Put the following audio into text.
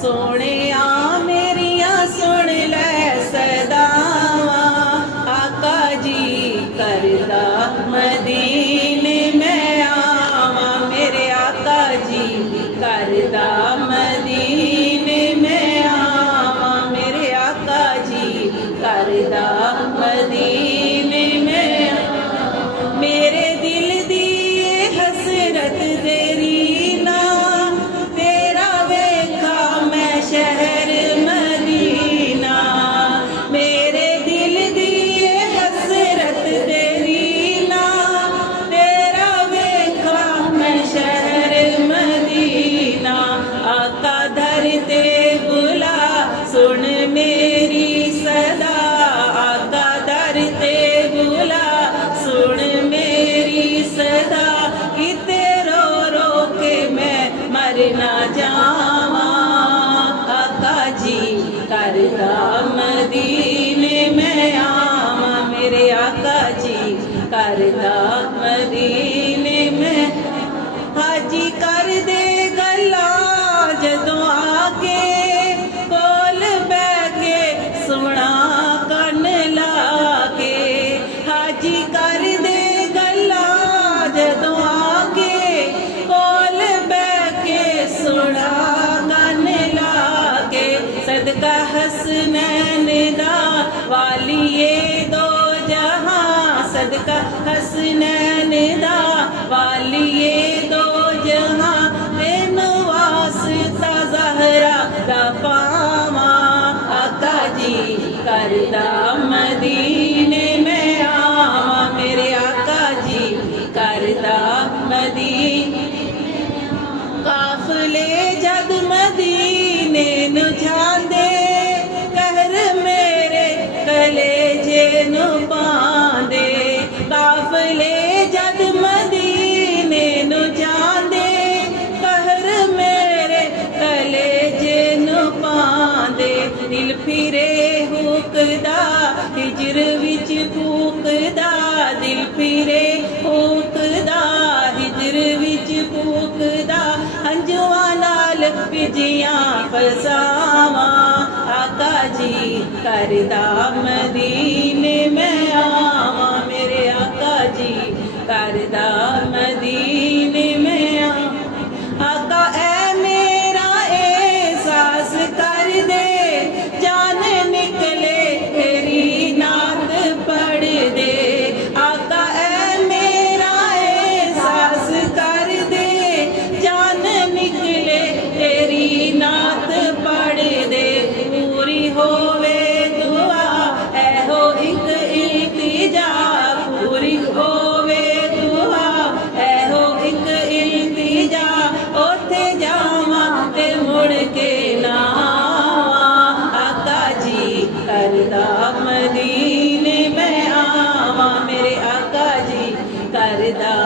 सोहणिया मेरिया सुन लै सदावां, आका जी करदा मदीने मैं आवां, मेरे आका जी करदा मदीने मैं आवां, मेरे आका जी करदा मदीने में आवां। मेरे दिल दी हसरत तेरी ना, तेरा वेखा मैं शहर मदीना, मेरे दिल दी हसरत तेरी ना, तेरा वेखा मैं शहर मदीना। आका धरते बुला सुन मेरी सदा, आका धरते बुला सुन मेरी सदा, किते रो रो के मैं मर ना जावां, आका जी करदा मदीने मैं आवां, मेरे आका जी करदा मदीने में। हाजी कर दे गल्लां जदों आके, कोल बैठ के सुना कन ला के, हाजी कर दे गल्लां जदों आके, कोल बैठ के सुना कन ला के। सदका हसनैन दा वालिए दो जहां, सदका हसनैन दा वालिए दो जहां, तेन वास्ता ज़हरा दा पावां, आका जी करदा मदीने मैं आवां, मेरे आका जी करदा मदीने। काफले जद मदीने नु जांदे, कहर मेरे कलेजे नु पांदे, काफले जद मदीने नु जांदे, कहर मेरे कलेजे नु पांदे। दिल फिरे हुकदा हिजर विच फूकदा, दिल फिरे हुकदा हिजर विच फूकदा, हंजुआं नाल विजियां फसावां, आका जी करदा मदीने मैं आवां, मेरे आका जी करदा मदीने मैं आवां। आका ऐ मेरा एहसास कर दे, जान निकले तेरी नात पढ़ दे, आका ऐ मेरा एहसास कर दे, जान निकले तेरी नात पढ़ दे। पूरी होवे दुआ ऐहो इक इल्तिजा, पूरी होवे दुआ ऐहो इक इल्तिजा, ओथे जावां ते मुड़ के ना आवां, आका जी करदा मदीने मैं आवां, मेरे आका जी करदा